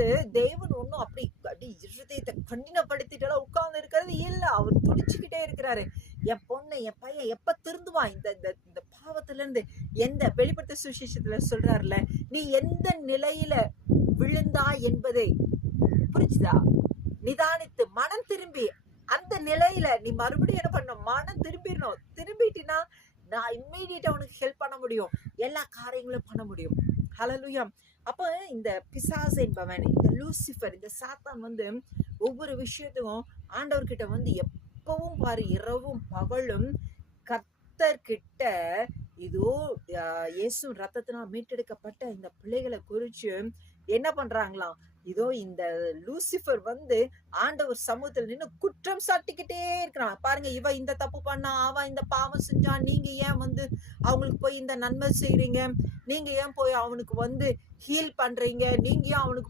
வந்து தேவன் ஒன்னும் அப்படி அப்படி இருதயத்தை கண்டினப்படுத்திட்டு உட்கார்ந்து இருக்கிறது இல்ல. அவர் துடிச்சுக்கிட்டே இருக்கிறாரு. என் பொண்ணு, என் பையன் எப்ப திருந்துவான் இந்த இந்த இந்த பாவத்துல இருந்து? எந்த வெளிப்படுத்த சுவிசேஷத்துல சொல்றாருல, நீ எந்த நிலையில விழுந்தா என்பதை புரிச்சுதா? நிதானித்து மனம் திரும்பி அந்த நிலையில நீ மறுபடியும் என்ன பண்ணணும்? மனம் திரும்பிடணும். திரும்பிட்டினா நான் இம்மீடியட்டா உனக்கு ஹெல்ப் பண்ண முடியும். எல்லா காரியங்களும் பண்ண முடியும். ஹல்லேலூயா. அப்ப இந்த பிசாசு என்பவன், இந்த லூசிபர், இந்த சாத்தான் வந்து ஒவ்வொரு விஷயத்துக்கும் ஆண்டவர்கிட்ட வந்து எப்பவும் பாரு, இரவும் பகலும் கர்த்தர்கிட்ட இதோ இயேசு ரத்தத்தினால் மீட்டெடுக்கப்பட்ட இந்த பிள்ளைகளை குறிச்சு என்ன பண்றாங்களாம்? இதோ இந்த லூசிபர் வந்து ஆண்டவர் சமூகத்தில் நின்று குற்றம் சாட்டிக்கிட்டே இருக்கிறான். பாருங்க, இவ இந்த தப்பு பண்ணா, அவன் இந்த பாவம் செஞ்சான், நீங்க ஏன் வந்து அவங்களுக்கு போய் இந்த நன்மை செய்றீங்க? நீங்க ஏன் போய் அவனுக்கு வந்து ஹீல் பண்றீங்க? நீங்க ஏன் அவனுக்கு